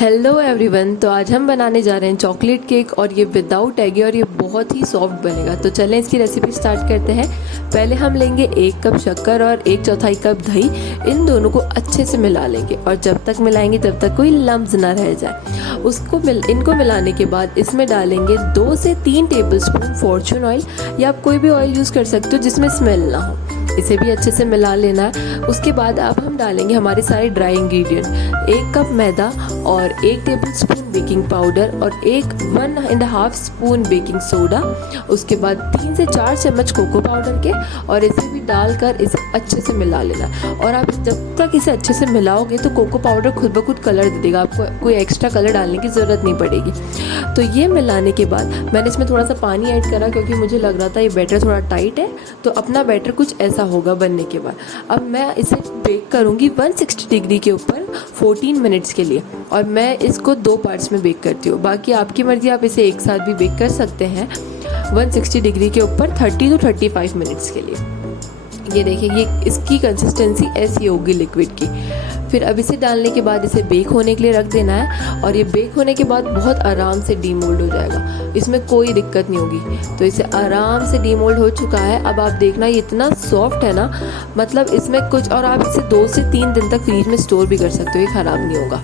Hello everyone. तो आज हम बनाने जा रहे हैं चॉकलेट केक और ये विदाउट एग है और ये बहुत ही सॉफ्ट बनेगा। तो चलें इसकी रेसिपी स्टार्ट करते हैं। पहले हम लेंगे 1 कप शक्कर और 1/4 कप दही। इन दोनों को अच्छे से मिला लेंगे और जब तक मिलाएंगे तब तक कोई लम्स ना रह जाए। इनको मिलाने के बाद इसमें डालेंगे 2 से 3 टेबलस्पून फॉर्चून ऑयल, या आप कोई भी ऑयल यूज़ कर सकते हो जिसमें स्मेल ना हो। इसे भी अच्छे से मिला लेना है। उसके बाद अब हम डालेंगे हमारे सारे ड्राई इंग्रेडिएंट। 1 कप मैदा और 1 टेबलस्पून बेकिंग पाउडर और 1.5 स्पून बेकिंग सोडा। उसके बाद 3 से 4 चम्मच कोको पाउडर के, और इसे भी डालकर इसे अच्छे से मिला लेना है। और आप जब तक इसे अच्छे से मिलाओगे तो कोको पाउडर खुद ब खुद कलर दे देगा, आपको कोई एक्स्ट्रा कलर डालने की ज़रूरत नहीं पड़ेगी। तो ये मिलाने के बाद मैंने इसमें थोड़ा सा पानी ऐड करा क्योंकि मुझे लग रहा था ये बैटर थोड़ा टाइट है। तो अपना बैटर कुछ ऐसा होगा बनने के बाद। अब मैं इसे बेक करूँगी 160 डिग्री के ऊपर 14 मिनट्स के लिए, और मैं इसको 2 पार्ट्स में बेक करती हूँ। बाकी आपकी मर्ज़ी, आप इसे एक साथ भी बेक कर सकते हैं 160 डिग्री के ऊपर 30 to 35 मिनट्स के लिए। ये देखिए, ये इसकी कंसिस्टेंसी ऐसी होगी लिक्विड की। फिर अब इसे डालने के बाद इसे बेक होने के लिए रख देना है, और ये बेक होने के बाद बहुत आराम से डीमोल्ड हो जाएगा, इसमें कोई दिक्कत नहीं होगी। तो इसे आराम से डीमोल्ड हो चुका है। अब आप देखना, ये इतना सॉफ्ट है ना, मतलब इसमें कुछ, और आप इसे 2 से 3 दिन तक फ्रीज में स्टोर भी कर सकते हो, ये ख़राब नहीं होगा।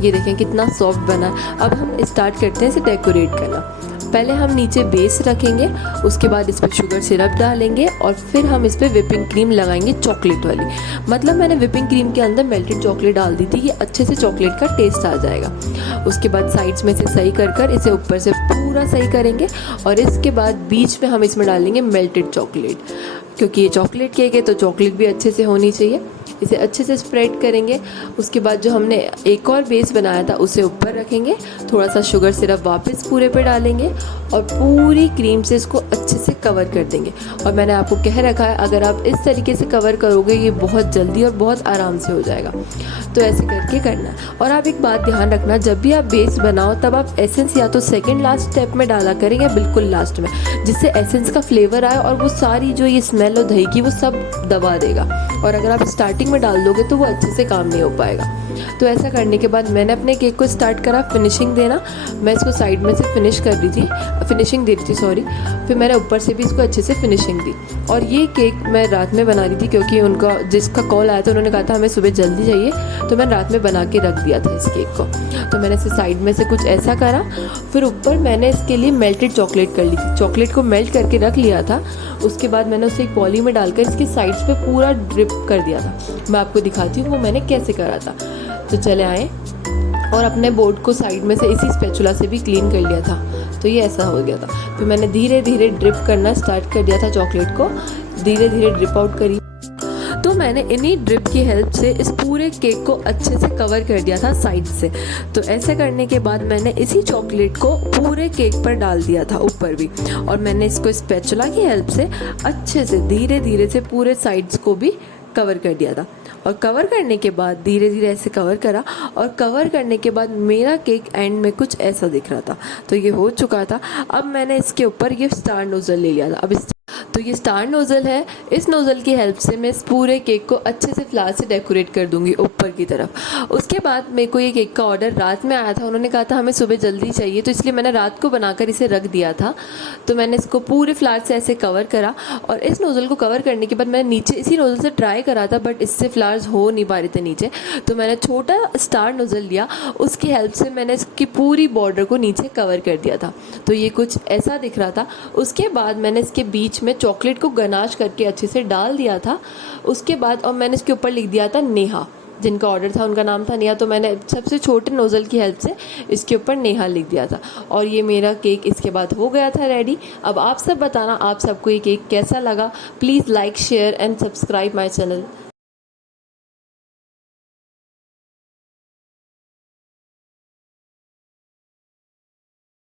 ये देखें कितना सॉफ्ट बना है। अब हम स्टार्ट करते हैं इसे डेकोरेट करना। पहले हम नीचे बेस रखेंगे, उसके बाद इस पर शुगर सिरप डालेंगे, और फिर हम इस पर विपिंग क्रीम लगाएंगे चॉकलेट वाली। मतलब मैंने विपिंग क्रीम के अंदर मेल्टेड चॉकलेट डाल दी थी, ये अच्छे से चॉकलेट का टेस्ट आ जाएगा। उसके बाद साइड्स में से सही कर इसे ऊपर से पूरा सही करेंगे, और इसके बाद बीच में हम इसमें डालेंगे मेल्टेड चॉकलेट। क्योंकि ये चॉकलेट केक है तो चॉकलेट भी अच्छे से होनी चाहिए। इसे अच्छे से स्प्रेड करेंगे। उसके बाद जो हमने एक और बेस बनाया था उसे ऊपर रखेंगे, थोड़ा सा शुगर सिरप वापस पूरे पे डालेंगे, और पूरी क्रीम से इसको अच्छे से कवर कर देंगे। और मैंने आपको कह रखा है, अगर आप इस तरीके से कवर करोगे ये बहुत जल्दी और बहुत आराम से हो जाएगा। तो ऐसे करके करना है। और आप एक बात ध्यान रखना, जब भी आप बेस बनाओ तब आप एसेंस या तो सेकेंड लास्ट स्टेप में डाला करें या बिल्कुल लास्ट में, जिससे एसेंस का फ्लेवर आए और वो सारी जो ये स्मेल हो दही की वो सब दबा देगा। और अगर आप स्टार्टिंग में डाल दोगे तो वो अच्छे से काम नहीं हो पाएगा। तो ऐसा करने के बाद मैंने अपने केक को स्टार्ट करा फिनिशिंग देना। मैं इसको साइड में से फिनिशिंग दे रही थी सॉरी। फिर मैंने ऊपर से भी इसको अच्छे से फिनिशिंग दी। और ये केक मैं रात में बना रही थी क्योंकि उनका जिसका कॉल आया था उन्होंने कहा था हमें सुबह जल्दी चाहिए, तो मैंने रात में बना के रख दिया था इस केक को। तो मैंने इसे साइड में से कुछ ऐसा करा। फिर ऊपर मैंने इसके लिए मेल्टेड चॉकलेट कर ली थी, चॉकलेट को मेल्ट करके रख लिया था। उसके बाद मैंने उसे एक पॉली में डालकर इसकी साइड्स पे पूरा ड्रिप कर दिया था। मैं आपको दिखाती हूँ वो मैंने कैसे करा था। तो चले आए और अपने बोर्ड को साइड में से इसी स्पैचुला से भी क्लीन कर लिया था। तो ये ऐसा हो गया था। फिर मैंने धीरे धीरे ड्रिप करना स्टार्ट कर दिया था, चॉकलेट को धीरे धीरे ड्रिप आउट करी। तो मैंने इन्हीं ड्रिप की हेल्प से इस पूरे केक को अच्छे से कवर कर दिया था साइड से। तो ऐसे करने के बाद मैंने इसी चॉकलेट को पूरे केक पर डाल दिया था ऊपर भी, और मैंने इसको स्पैचुला की हेल्प से अच्छे से धीरे धीरे से पूरे साइड्स को भी कवर कर दिया था। और कवर करने के बाद धीरे धीरे ऐसे कवर करा, और कवर करने के बाद मेरा केक एंड में कुछ ऐसा दिख रहा था। तो ये हो चुका था। अब मैंने इसके ऊपर ये स्टार नोजल ले लिया था। अब तो ये स्टार नोज़ल है, इस नोज़ल की हेल्प से मैं इस पूरे केक को अच्छे से फ्लावर से डेकोरेट कर दूंगी ऊपर की तरफ। उसके बाद मेरे को ये केक का ऑर्डर रात में आया था, उन्होंने कहा था हमें सुबह जल्दी चाहिए, तो इसलिए मैंने रात को बनाकर इसे रख दिया था। तो मैंने इसको पूरे फ्लावर से ऐसे कवर करा, और इस नोज़ल को कवर करने के बाद मैंने नीचे इसी नोज़ल से ट्राई करा था, बट इससे फ्लावर्स हो नहीं पा रहे थे नीचे। तो मैंने छोटा स्टार नोज़ल लिया, उसकी हेल्प से मैंने इसकी पूरी बॉर्डर को नीचे कवर कर दिया था। तो ये कुछ ऐसा दिख रहा था। उसके बाद मैंने इसके बीच में चॉकलेट को गनाश करके अच्छे से डाल दिया था। उसके बाद और मैंने इसके ऊपर लिख दिया था नेहा, जिनका ऑर्डर था उनका नाम था नेहा। तो मैंने सबसे छोटे नोज़ल की हेल्प से इसके ऊपर नेहा लिख दिया था। और ये मेरा केक इसके बाद हो गया था रेडी। अब आप सब बताना आप सबको ये केक कैसा लगा। Please like share and subscribe my channel.